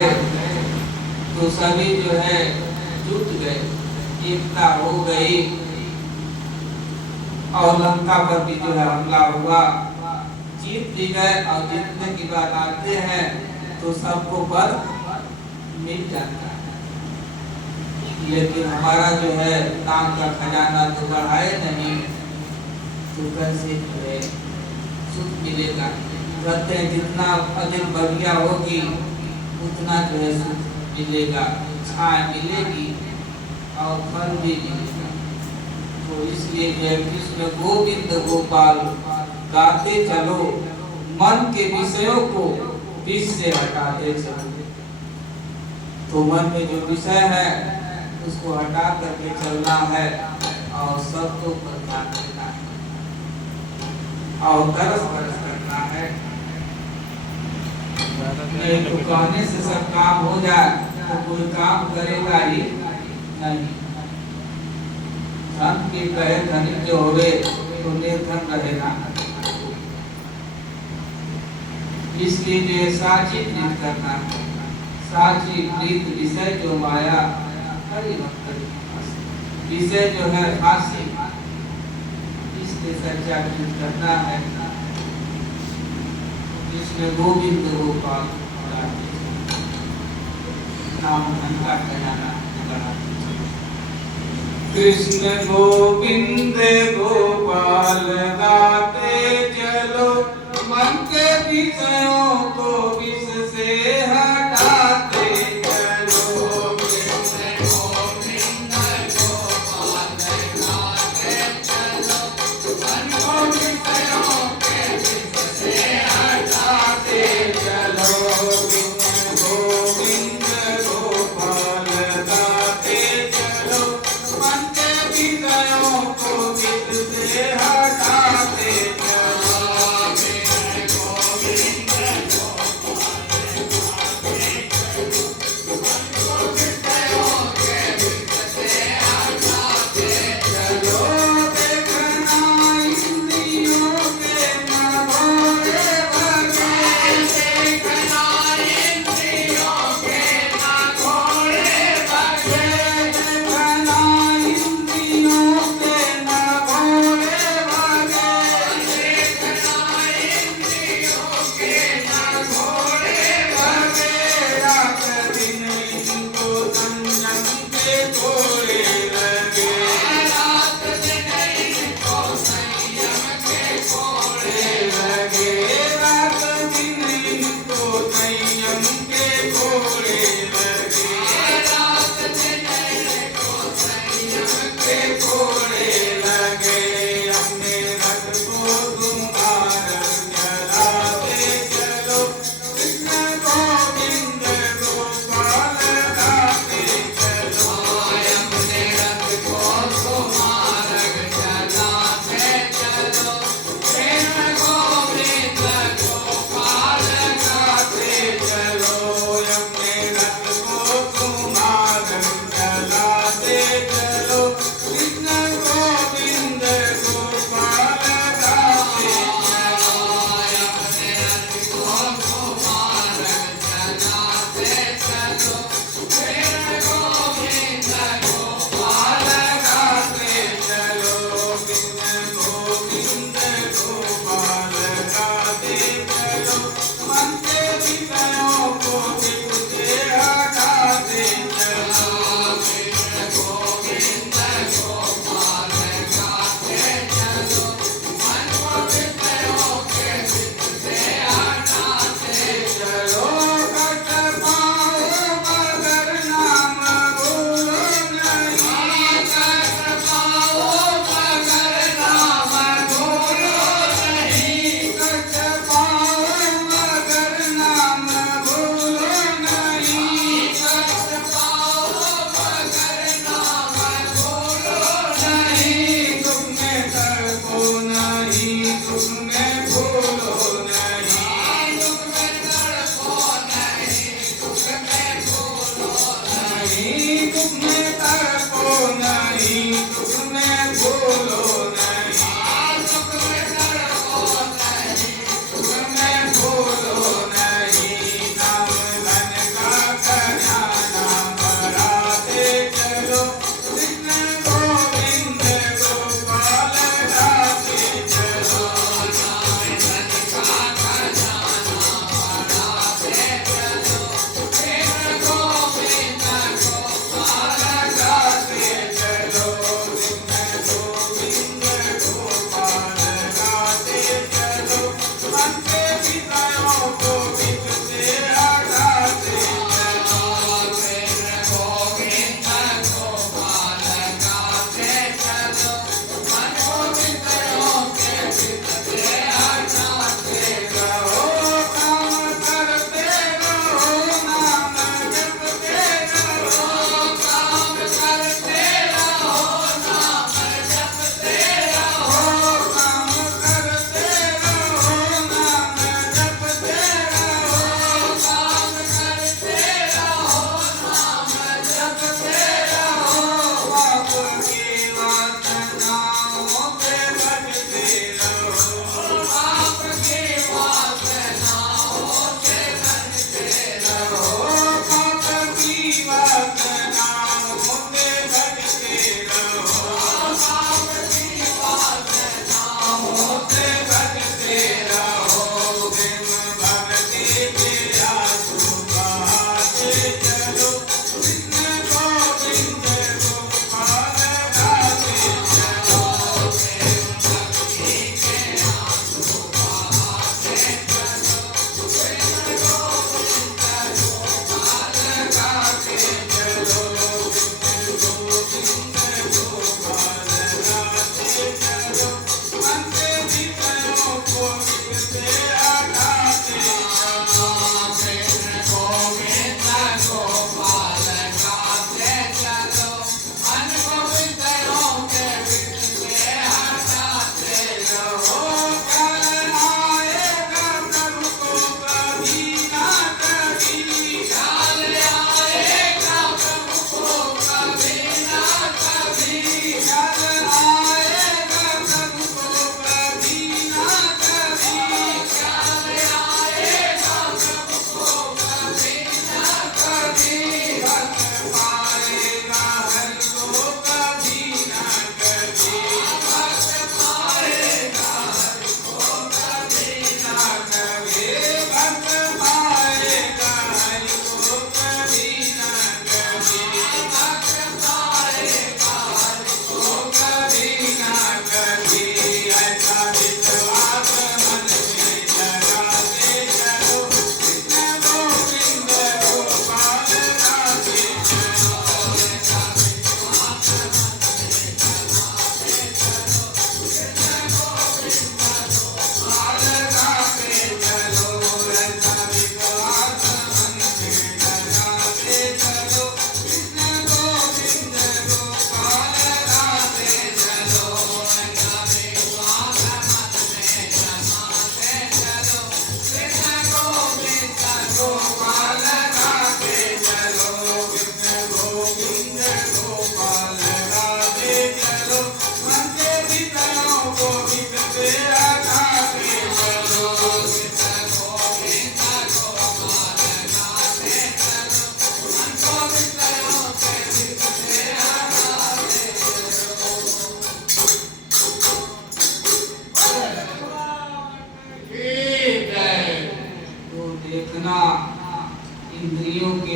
तो सभी जो है जुट गए, एकता हो गई और लंका पर भी जो है हमला हुआ, जीत भी गए। और जीतने की बात आते हैं तो सबको पद मिल जाता है, लेकिन हमारा जो है नाम का खजाना तो बढ़ाए नहीं, तो कैसे जो है सुख मिलेगा। कहते हैं जितना अधिक बगिया होगी उतना जो है सुख मिलेगा, छाया मिलेगी और फल भी मिलेगा। तो इसलिए जो है कृष्ण गोविंद गोपाल गाते चलो, मन के विषयों को बीच से हटाते चलो। तो मन में जो विषय है उसको हटा करके चलना है और सबको प्रदान करना है और तरस तरस करना है। नहीं तो कहने से सब काम हो जाए तो कोई काम करेगा ही नहीं। धन के कहे धनिक जो होवे तो निर्धन रहेगा। इसलिए जो साची प्रीत करना है, साची प्रीत विषय जो माया हरि भक्त विषय जो है फांसी, इसलिए सच्चा प्रीत करना है। कृष्ण गोविंद गोपाल नाम धन का खजाना बढ़ाते चलो। कृष्ण गोविंद गोपाल गाते चलो, मन के विषयों को विष से हटाते चलो। कृष्ण गोविंद गोपाल गाते चलो, मन को विषयों के विष से हटाते चलो। कृष्ण गोविंद गोपाल गाते चलो, मन के विषयों को विष से हटाते चलो।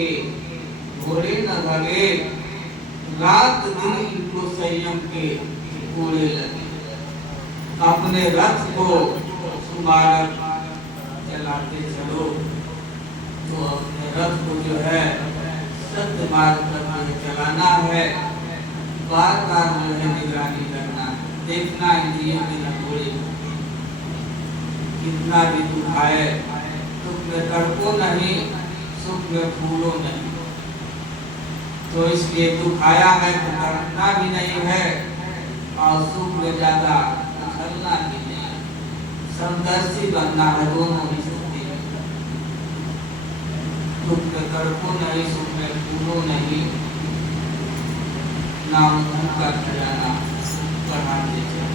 के घोड़े न भगे, रात दिन इनको संयम के घोड़े लगे। अपने रथ को सुमारक चलाते चलो, तो अपने रथ को जो है सत्य मार्ग पर चलाना है, बार बार जो है निगरानी करना, देखना इंद्रियों में न घोड़े। कितना भी दुख आए, दुख में तड़को नहीं, सुख में फूलो नहीं। तो इसलिए दुख आया है तो तड़पना भी नहीं है, और सुख में ज्यादा उछलना भी नहीं। समदर्शी बनना है, दोनों ही सकती है। दुख में तड़को नहीं, सुख में फूलो नहीं। नाम धन का खजाना बढ़ाते चलो,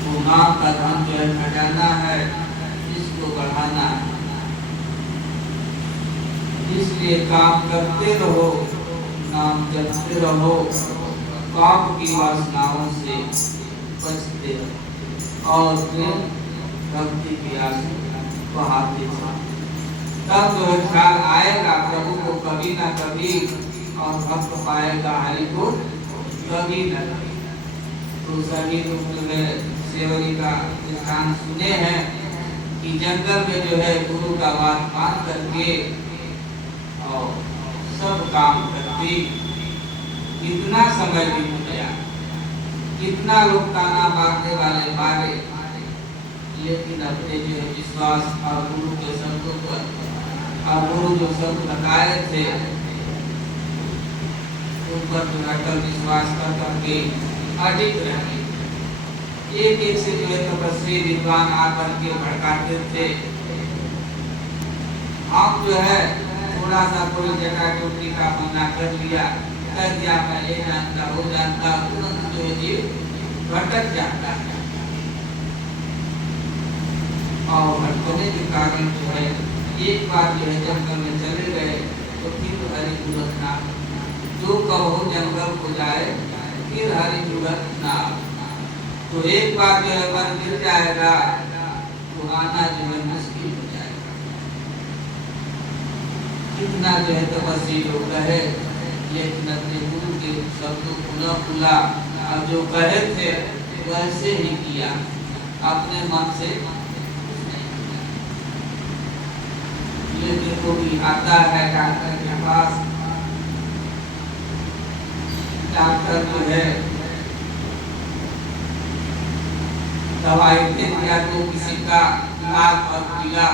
तो नाम का धन जो है खजाना है, इसको बढ़ाना है। इसलिए काम करते रहो, नाम जपते रहो, पाप की वासनाओं से बचते रहो, और प्रेम भक्ति की आंसू बहाते जाओ। तब जो है ख्याल आएगा प्रभु को कभी ना कभी, और भक्त पाएगा हरि को कभी न कभी। तो सभी लोग सेवरी का स्थान सुने हैं कि जंगल में जो है गुरु का बात मान करके और सब काम करती। कितना समय बीत गया, कितना लोग ताना मारने वाले मारे, लेकिन अपने जो है विश्वास और गुरु के शब्दों पर, और गुरु जो शब्द बताए थे उन पर जो अटल विश्वास कर करके अडिग रहे। एक एक से जो है तपस्वी विद्वान आकर के भड़काते थे। हम जो है थोड़ा सा कोई जटा टोकरी का बना कर लिया, कर दिया, मैं ये जानता हो जानता, तुरंत जो है जीव भटक जाता है। और भटकने के कारण जो है एक बार जो है जंगल में चले गए तो फिर हरि जुगत ना, जो कहो जंगल को जाए फिर हरि जुगत ना। तो एक बार जो है मन गिर जाएगा तो आना जो है मुश्किल हो जाएगा। कितना जो है तपस्वी लोग रहे, लेकिन अपने गुरु के शब्दों को न भूला, और जो कहे थे वैसे ही किया, अपने मन से। लेकिन वो भी आता है डॉक्टर के पास, डॉक्टर जो है दवाई दे दिया तो किसी का नाक और पीला,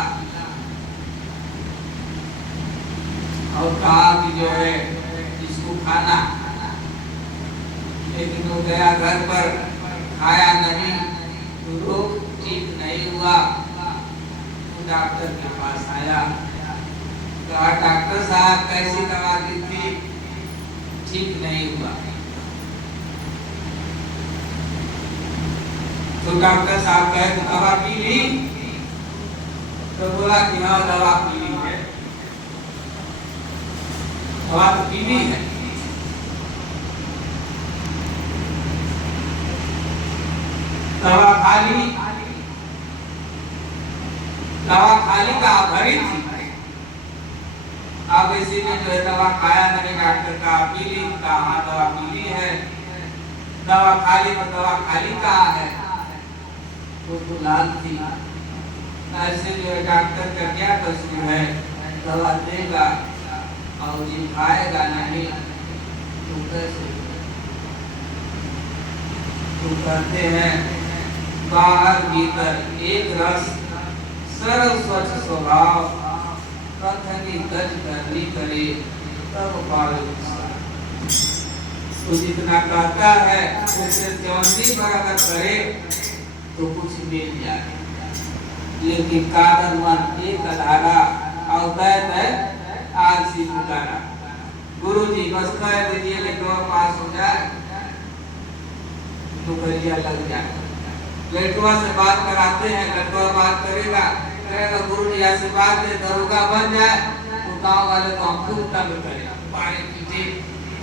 और कहा कि जो है इसको खाना, लेकिन वो गया घर पर, खाया नहीं, तो रोग ठीक नहीं हुआ। तो डॉक्टर के पास आया, कहा डॉक्टर साहब कैसी दवा दी थी, ठीक नहीं हुआ। तो डॉक्टर साहब कहे तो दवा पी ली, तो बोला कि हाँ दवा पी ली है, दवा तो पी ली है। दवा खाली, दवा खाली का भरी थी। अब इसी में जो है दवा खाया नहीं, डॉक्टर का पी ली, कहा दवा पी ली है। दवा खाली तो दवा खाली कहाँ है, तो लाल थी। ऐसे जो है डॉक्टर का क्या कसूर है, दवा देगा और जी खाएगा नहीं, तो कैसे। तो कहते हैं बाहर भीतर एक रस, सरल स्वच्छ स्वभाव, कथनी गज करनी करे तब पावे। तो जितना कहता है उसे चवंदी पर अगर करे तो कुछ मिल जाए, लेकिन कादर मन एक अधारा, और दैत है आलसी पुकारा। गुरु जी बस कह दीजिए लेटवा पास हो जाए तो गरिया लग जाए। लेटवा से बात कराते हैं, लेटवा बात करेगा, कहेगा गुरु जी आशीर्वाद दे, दरोगा बन जाए, तो गाँव वाले तो हम खूब तंग करें, हमारे पीछे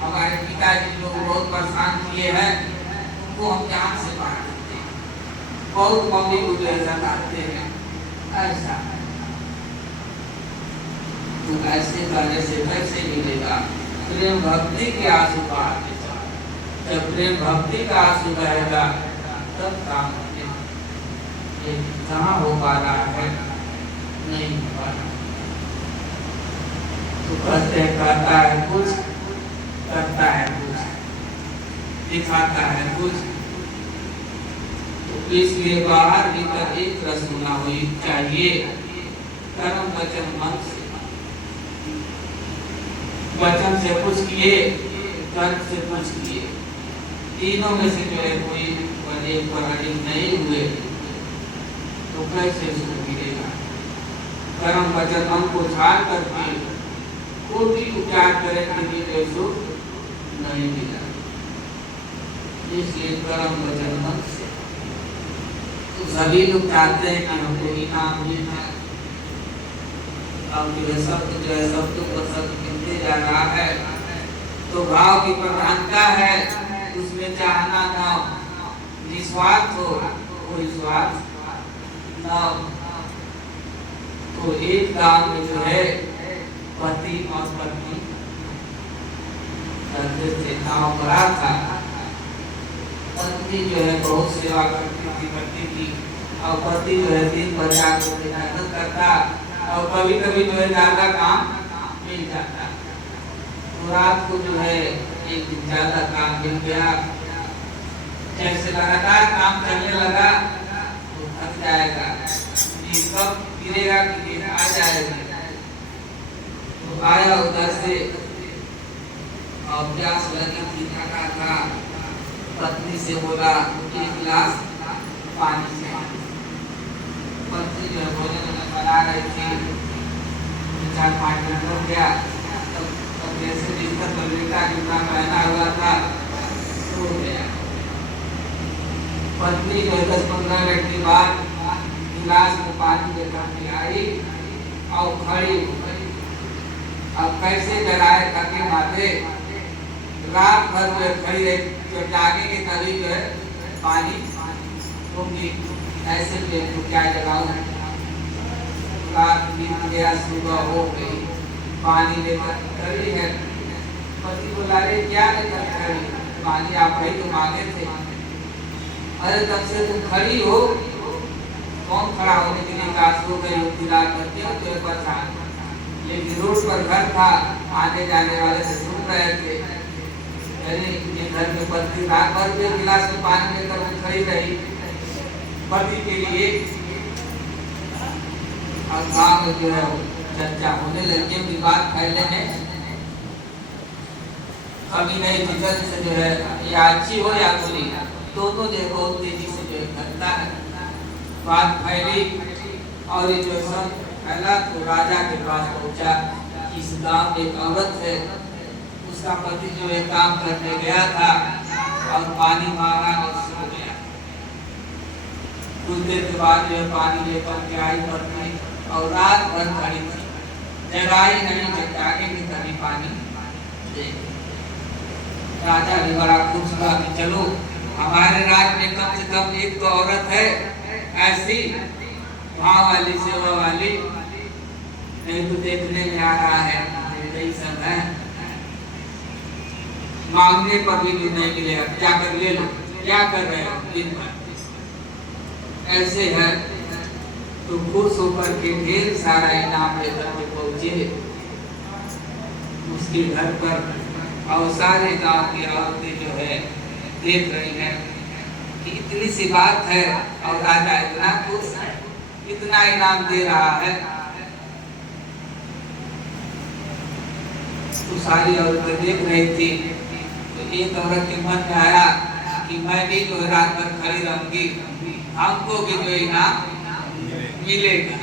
हमारे पिताजी लोग बहुत परेशान किए हैं, उनको हम जान से बाहर देते हैं, बहुत मम्मी को ऐसा कहते हैं, ऐसा। तो ऐसे करने से कैसे मिलेगा? प्रेम भक्ति के आंसू बहाते जाओ। जब प्रेम भक्ति का आंसू बहेगा तब काम होगा। ये कहाँ हो पा रहा है? नहीं हो पा रहा। तो कहता है कुछ, करता है कुछ, दिखाता है कुछ। तो इसलिए बाहर भीतर एक रस होना हुई चाहिए। कर्म वचन मन से, वचन से कुछ किए, कर्म से कुछ किए, तीनों में से जो है कोई एक पर अड़िग नहीं हुए तो कैसे सुख मिलेगा? कर्म वचन मन को छाड़ करके कोटि उपचार करे भी जो सुख नहीं मिला। इसलिए कर्म वचन मन से तो सभी लोग चाहते हैं कि हमको इनाम मिले। अब जो है सब तो मिलते जा रहा है, तो भाव की प्रधानता है, उसमें चाहना न निस्वार्थ हो, कोई स्वार्थ न। तो एक गांव में जो है पति और पत्नी गाँव बड़ा था। पत्नी जो है बहुत सेवा करती थी पति की, और पति जो है दिन बजा को मेहनत करता, और कभी कभी जो है ज्यादा काम मिल जाता। तो रात को जो है एक दिन ज्यादा काम मिल गया। जैसे लगातार काम चलने लगा तो थक जाएगा, कब गिरेगा कि नींद आ जाएगी। तो आया उधर से और प्यास लगी थी, थका था। पत्नी से बोला एक गिलास पानी से। पत्नी जो है भोजन बना रही थी, 4-5 मिनट हो गया। तब जैसे बिस्तर पर लेटा जूता पहना हुआ था सो गया। पत्नी जो 10-15 मिनट के बाद गिलास में पानी लेकर के आई और खड़ी हो गई। अब कैसे जलाए थके माथे, रात भर में खड़ी रही। जब जागेंगे तभी जो है पानी होगी, ऐसे में तो क्या जलाऊं। रात बीत गया, सुबह हो गई, पानी लेकर खड़ी है। पति बोला रे क्या लेकर खड़ी? पानी आप ही तो मांगे थे। अरे तब से तुम खड़ी हो, कौन खड़ा होने के लिए कहा? सो गई हो, दिला करती हो तो परेशान। ये रोड पर घर था, आने जाने वाले से सुन रहे थे। अरे ये घर में पत्नी रात भर में गिलास में पानी लेकर वो खड़ी रही पति के लिए। और गाँव में जो है चर्चा होने लगी, विवाद फैलने में कभी नहीं थी। से जो है या अच्छी हो या बुरी, दोनों जो बहुत तेजी से जो है घटता है। बात फैली और ये जो सब फैला तो राजा के पास पहुंचा। इस गांव में एक औरत है, उसका पति जो है काम करने गया था और पानी मांगा और सो गया। कुछ देर के बाद जो है पानी लेकर के आई पत्नी और रात भर खड़ी थी, जगाई नहीं, जब जागेंगे तभी पानी दे। राजा भी बड़ा खुश हुआ कि चलो हमारे राज में कम से कम एक तो औरत है ऐसी भाव वाली, सेवा वाली। नहीं तो देखने में आ रहा है यही सब है, मांगने पर भी नहीं मिलेगा, क्या कर ले लो, क्या कर रहे हो दिन भर, ऐसे है। तो खुश होकर के ढेर सारा इनाम लेकर के पहुंचे उसके घर पर। और सारे गांव की औरतें जो है देख रही हैं कि इतनी सी बात है और राजा इतना खुश है, इतना इनाम दे रहा है। तो सारी औरतें देख रही थी। तो एक औरत के मन में आया कि मैं भी जो रात भर खड़ी रहूंगी, हमको भी जो इनाम मिलेगा।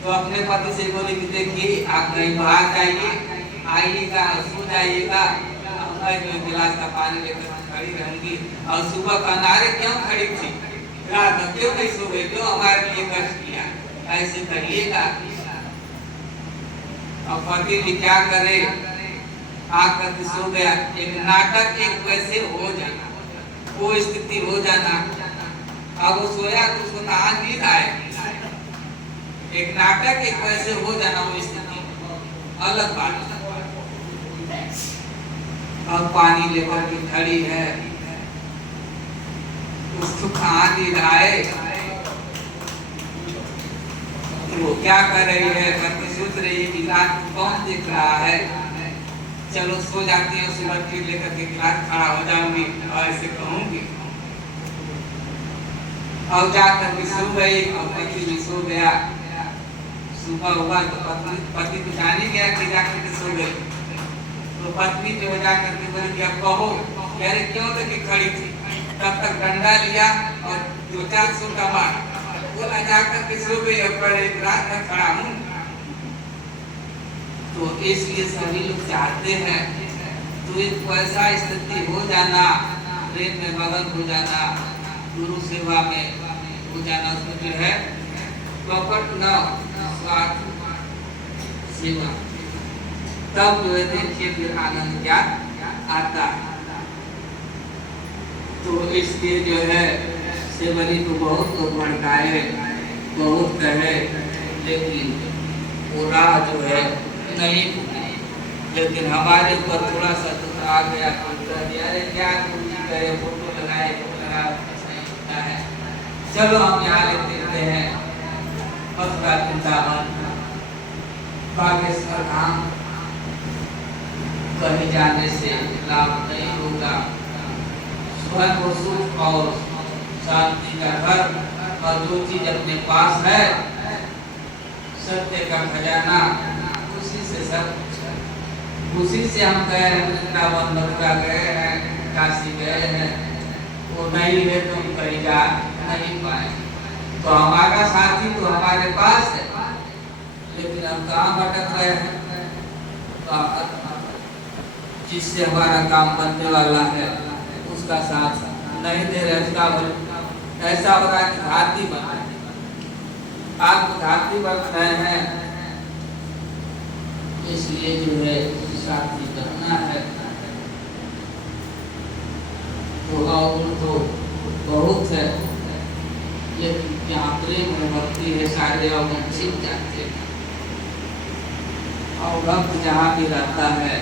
तो अपने पति से बोली कि देखिए आप कहीं बाहर जाइए, आइएगा, सो जाइएगा, मैं जो गिलास का पानी लेकर खड़ी रहूंगी। और सुबह का नारे क्यों खड़ी थी, रात क्यों नहीं सो गई, क्यों हमारे लिए कष्ट किया, ऐसे करिएगा। और पति भी क्या करे, आकर के सो गया। एक नाटक एक वैसे हो जाना, वो स्थिति हो जाना। अब वो सोया तो उसको नींद आए, एक नाटक एक वैसे हो जाना वो स्थिति। अलग बात है। अब पानी लेकर के खड़ी है, उसको कहाँ नींद आए, वो क्या कर रही है, पत्नी सोच रही है कि रात को कौन देख रहा है, चलो सो जाती है, सुबह फिर लेकर के गिलास खड़ा हो जाऊंगी और ऐसे कहूंगी। और जाकर के सो गई और पति भी सो गया। सुबह हुआ तो पति तो जान ही गया कि जाकर के सो गई, तो पत्नी जो जाकर के बोली कि अब कहो, कह रहे क्यों लेके खड़ी थी, तब तक डंडा लिया और 2-4 सूटा मारा, बोला जाकर के सो गई और एक रात में खड़ा हूँ। तो इसलिए सभी लोग चाहते हैं तो एक वैसा स्थिति हो जाना, प्रेम में मगन हो जाना, गुरु सेवा में हो जाना, उसमें जो है कपट न स्वार्थ सेवा, तब जो है देखिए फिर आनंद क्या आता है। तो इसलिए जो है सेवनी को बहुत लोग भड़काए, बहुत कहे, लेकिन वो राह जो है नहीं, लेकिन हमारे ऊपर थोड़ा सा दुख आ गया तो कह दिया अरे क्या करे, फोटो लगाए, है चलो हम यहाँ लेते हैं मथुरा वृंदावन बागेश्वर धाम, कहीं जाने से लाभ नहीं होगा, स्वयं को सुख और शांति का घर, और जो चीज अपने पास है सत्य का खजाना, उसी से सब कुछ है, उसी से हम गए हैं, वृंदावन मथुरा गए हैं, काशी गए हैं, वो नहीं है तो हम कहीं जा नहीं पाए। तो हमारा साथी तो हमारे पास है, लेकिन हम कहाँ भटक रहे हैं, जिससे हमारा काम बनने वाला है उसका साथ नहीं दे रहे, उसका ऐसा हो रहा है कि घाती बन रहे हैं, आप घाती बन रहे हैं, इसलिए जो है साथी बनना है। तो और तो बहुत है, लेकिन जहाँ प्रेम है भक्ति है सारे अवगुण छिप जाते हैं, और भक्त जहाँ भी रहता है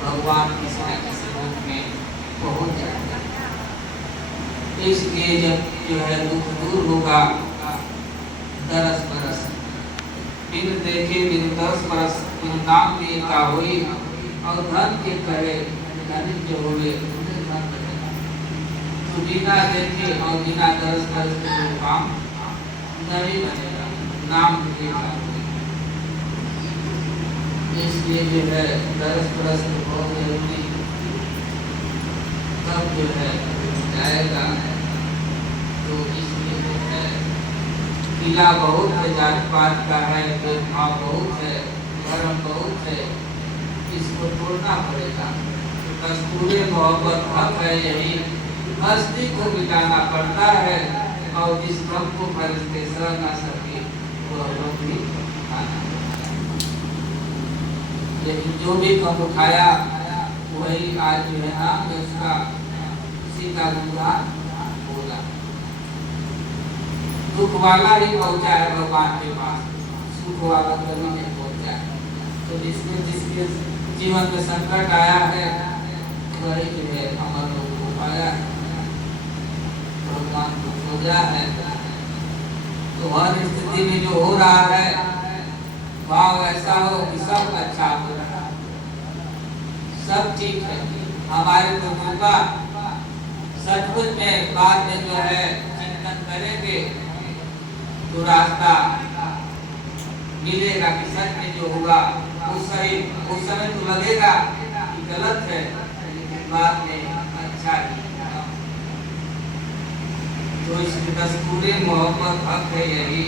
भगवान किसी न किसी रूप में पहुँच जाता है। इसलिए जब जो है दुख दूर होगा, दरस बरस बिन देखे बिन 10 बरस बिन नाम लिए का हुई, और धन के कहे धनिक जो हुए उन्हें धन बनेगा। तो बिना देखे और बिना दरस बरस के काम नहीं बनेगा, नाम मिलेगा। इसलिए जो है दरस बरस बहुत जरूरी, तब जो है जाएगा। तो इसलिए जो है किला बहुत है, जात पात का है, भेदभाव बहुत है, धर्म बहुत है, इसको तोड़ना पड़ेगा। कस्तूरे मोहब्बत हक है, यही हस्ती को मिटाना पड़ता है, और जिस गम को फरिश्ते सह ना सके वह गम भी खाना। लेकिन जो भी गम उठाया वही आज जो है नाम में उसका सीधा गुणगान बोला। दुख वाला ही पहुंचा है भगवान के पास, सुख वाला कभी नहीं पहुंचा। तो जिसके जीवन में संकट आया है वही जो है अमर लोग को पाया है, भगवान को खोजा है। तो हर स्थिति में जो हो रहा है भाव ऐसा हो कि सब अच्छा हो रहा है, सब ठीक है, हमारे तो होगा। सचमुच में बाद में जो है चिंतन करेंगे तो रास्ता मिलेगा कि सच में जो होगा वो सही, उस समय तो लगेगा कि गलत है, लेकिन बाद में अच्छा ही। तो इस दस्तूरे मोहब्बत हक है, यही